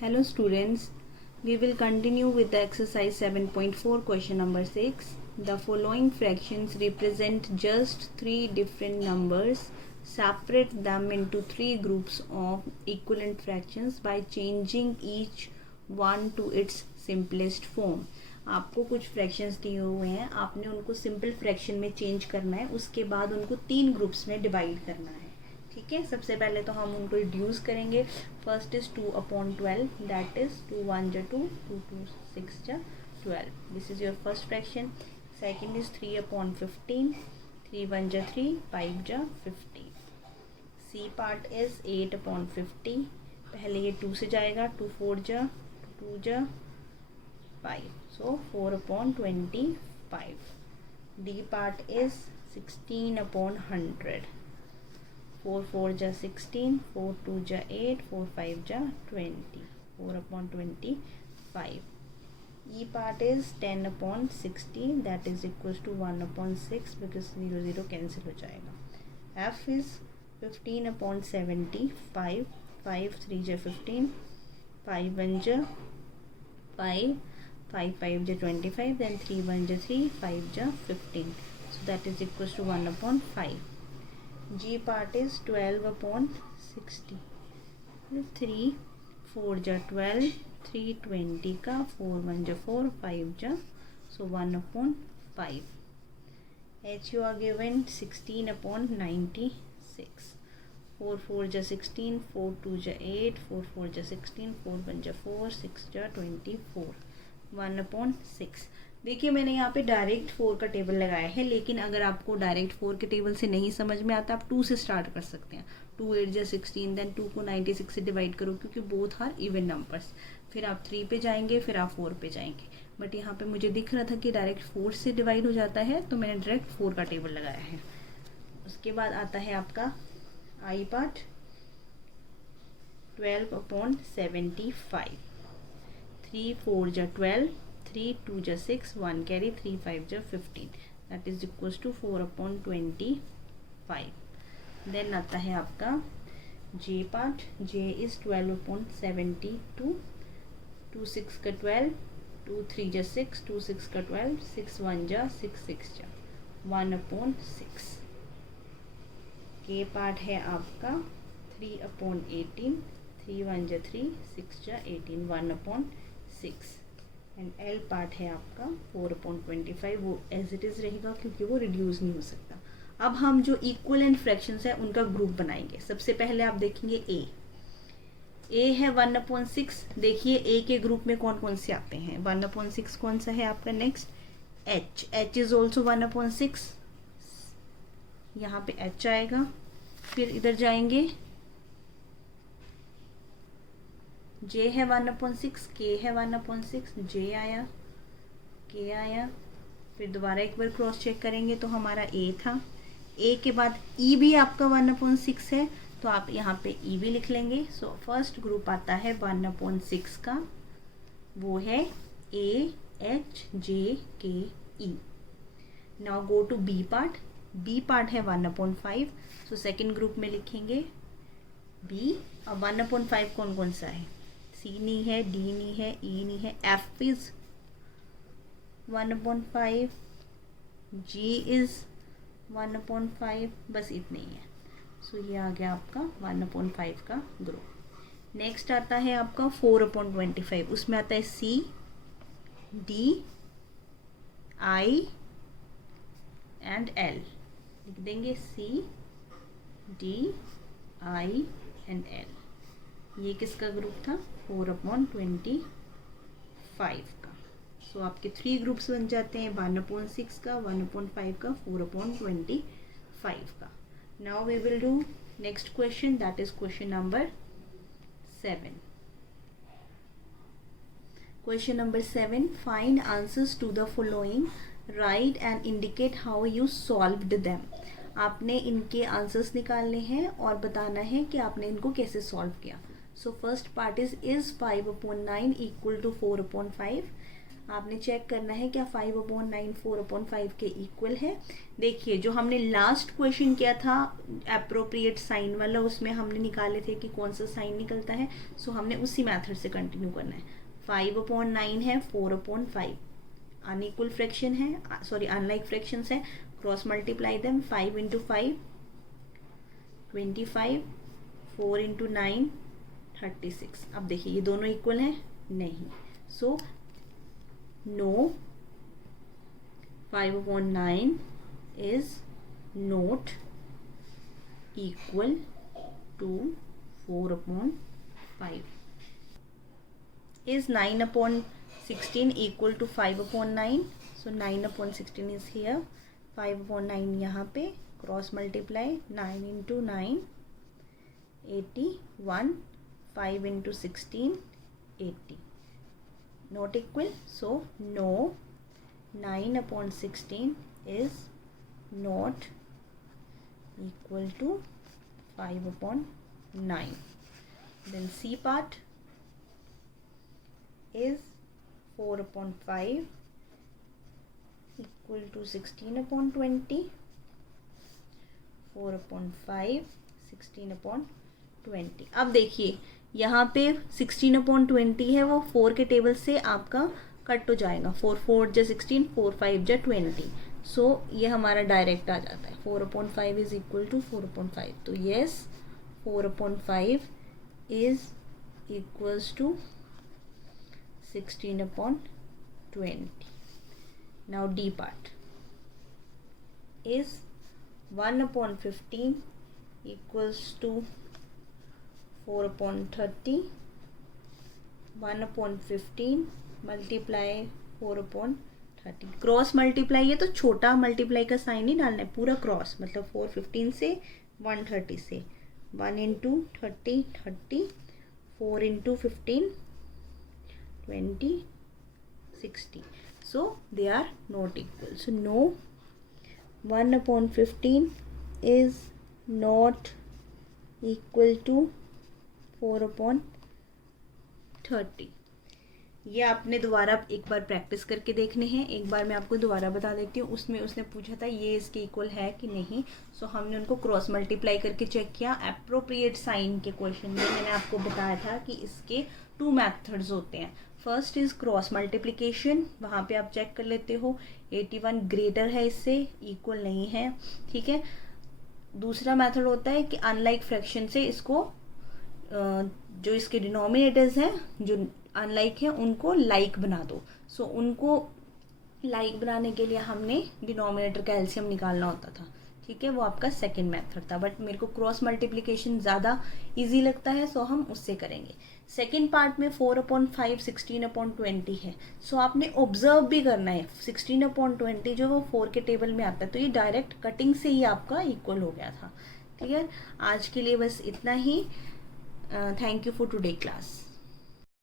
Hello students, we will continue with the exercise 7.4 question number 6. The following fractions represent just three different numbers. Separate them into three groups of equivalent fractions by changing each one to its simplest form. आपको कुछ fractions दिए हुए हैं, आपने उनको simple fraction में change करना है, उसके बाद उनको तीन ग्रुप्स में डिवाइड करना है. ठीक है, सबसे पहले तो हम उनको रिड्यूस करेंगे. फर्स्ट इज 2/12, दैट इज 2 1 जा 2, 2 2 6 जा 12. This is your first fraction. Second is 3/15, 3 1 जा 3, 5 जा 15. C part is 8/50. पहले ये 2 से जाएगा, 2 4 जा 2 जा 5, so 4/25. D part is 16/100. 4 4 जा 16, 4 2 जा 8, 4 5 जा 20, 4/25. E part is 10/60, that is equals to 1/6 because 0 0 cancel हो जाएगा. F is 15/75, 5 3 जा 15, 5 1 जा 5, 5 5 जा 25, then 3 1 जा 3, 5 जा 15, so that is equals to 1/5. G part is 12/60. 3 4 जा 12, 3 20 का, 4 1 जा 4, 5 जा, so 1/5. H you are given 16/96. 4 4 जा 16, 4 2 जा 8, 4 4 जा 16, 4 1 जा 4, 6 जा 24, 1/6. देखिए मैंने यहाँ पे डायरेक्ट 4 का टेबल लगाया है, लेकिन अगर आपको डायरेक्ट 4 के टेबल से नहीं समझ में आता, आप 2 से स्टार्ट कर सकते हैं. 2 8 जा 16, देन 2 को 96 से डिवाइड करो क्योंकि बोथ आर इवन नंबर्स. फिर आप 3 पे जाएंगे, फिर आप 4 पे जाएंगे. बट यहाँ पे मुझे दिख रहा था कि डायरेक्ट 4 से डिवाइड हो जाता है, तो मैंने डायरेक्ट 4 का टेबल लगाया है. उसके बाद आता है आपका आई पार्ट. 12/75. 3 4 जा 12, 3 2 जा 6, 1 कैरी, 3 5 जा 15, that is equals to 4/25. Then आता है आपका J पार्ट. J is 12/72. 2 6 का 12, 2 3 जा 6, 2 6 का 12, 6 1 जा 6 6 जा 1/6. K पार्ट है आपका 3/18, 3 1 जा 3, 6 जा 18, 1/6. एंड L पार्ट है आपका 4/25. वो एज इट इज़ रहेगा क्योंकि वो रिड्यूस नहीं हो सकता. अब हम जो इक्वलेंट फ्रैक्शंस है उनका ग्रुप बनाएंगे. सबसे पहले आप देखेंगे ए है 1/6. देखिए ए के ग्रुप में कौन कौन से आते हैं. 1/6 कौन सा है आपका. Next H is also 1/6. यहाँ पे एच आएगा. फिर इधर जाएंगे, जे है 1/6, के है 1/6, जे आया, के आया. फिर दोबारा एक बार क्रॉस चेक करेंगे तो हमारा ए था. ए के बाद ई भी आपका 1/6 है, तो आप यहाँ पे ई भी लिख लेंगे. सो फर्स्ट ग्रुप आता है 1/6 का, वो है ए H J K E. Now go to B part. B part है 1/5, सो सेकेंड ग्रुप में लिखेंगे बी. अब 1/5 कौन कौन सा है. सी नहीं है, डी नहीं है, ई नहीं है. एफ इज 1/5, जी इज 1/5, बस इतने ही है. सो ये आ गया आपका 1/5 का ग्रुप. नेक्स्ट आता है आपका 4/25. उसमें आता है सी, डी, आई एंड एल. लिख देंगे सी, डी, आई एंड एल. ये किसका ग्रुप था. 4/25 का. सो आपके 3 ग्रुप्स बन जाते हैं. 1/6 का, 1/5 का, 4/25 का. Now we will do next question, that is question number 7. Question number 7. Find answers to the following. Write and indicate how you solved them. आपने इनके आंसर्स निकालने हैं और बताना है कि आपने इनको कैसे सॉल्व किया. So first part is 5/9 equal to 4/5. आपने चेक करना है क्या 5/9 4/5 के इक्वल है। देखिए जो हमने लास्ट क्वेश्चन किया था एप्रोप्रिएट साइन वाला, उसमें हमने निकाले थे कि कौन सा साइन निकलता है, सो हमने उसी मेथड से कंटिन्यू करना है। 5/9 है 4/5, अनइक्वल फ्रैक्शन है, सॉरी अनलाइक फ्रैक्शंस है, क्रॉस मल्टीप्लाई देम। 5 × 5 25, 4 × 9 36। अब देखिए ये दोनों इक्वल हैं, नहीं, so no 5/9 is not equal to 4/5। Is 9/16 equal to 5/9? So 9/16 is here, 5/9 यहाँ पे, cross multiply, 9 × 9 81, 5 × 16 80, not equal. So no 9/16 is not equal to 5/9. Then C part is 4/5 equal to 16/20, 4/5 16/20। अब देखिए यहाँ पे 16/20 है, वो 4 के टेबल से आपका कट हो जाएगा, 4 4 जा 16, 4 5 जा 20, सो ये हमारा डायरेक्ट आ जाता है। 4/5 इज इक्वल टू 4/5, तो yes 4/5 is equals to 16/20. Now D part is 1/15 equals to 4/30, 1/15 multiply 4/30, cross multiply है तो छोटा मल्टीप्लाई का साइन ही डालना है, पूरा क्रॉस, मतलब 415 से 130 से, 1 × 30 30, 4 × 15 20 60, so they are not equal. So no 1/15 is not equal to 4/30। ये आपने दोबारा एक बार प्रैक्टिस करके देखने हैं। एक बार मैं आपको दोबारा बता देती हूँ, उसमें उसने पूछा था ये इसके इक्वल है कि नहीं, सो हमने उनको क्रॉस मल्टीप्लाई करके चेक किया। एप्रोप्रिएट साइन के क्वेश्चन में मैंने आपको बताया था कि इसके 2 मेथड्स होते हैं। फर्स्ट इज क्रॉस मल्टीप्लिकेशन, वहाँ पे आप चेक कर लेते हो 81 ग्रेटर है इससे, इक्वल नहीं है, ठीक है। दूसरा मेथड होता है कि अनलाइक फ्रैक्शन से इसको जो इसके डिनोमिनेटर्स हैं जो अनलाइक है उनको लाइक बना दो। सो उनको लाइक बनाने के लिए हमने डिनोमिनेटर का एलसीएम निकालना होता था, ठीक है, वो आपका सेकंड मेथड था। बट मेरे को क्रॉस मल्टीप्लिकेशन ज़्यादा इजी लगता है, सो हम उससे करेंगे। सेकंड पार्ट में 4/5 16/20 है, सो आपने ऑब्जर्व भी करना है। 16/20 जो वो 4 के टेबल में आता है, तो ये डायरेक्ट कटिंग से ही आपका इक्वल हो गया था, ठीक है। आज के लिए बस इतना ही। Thank you for today class.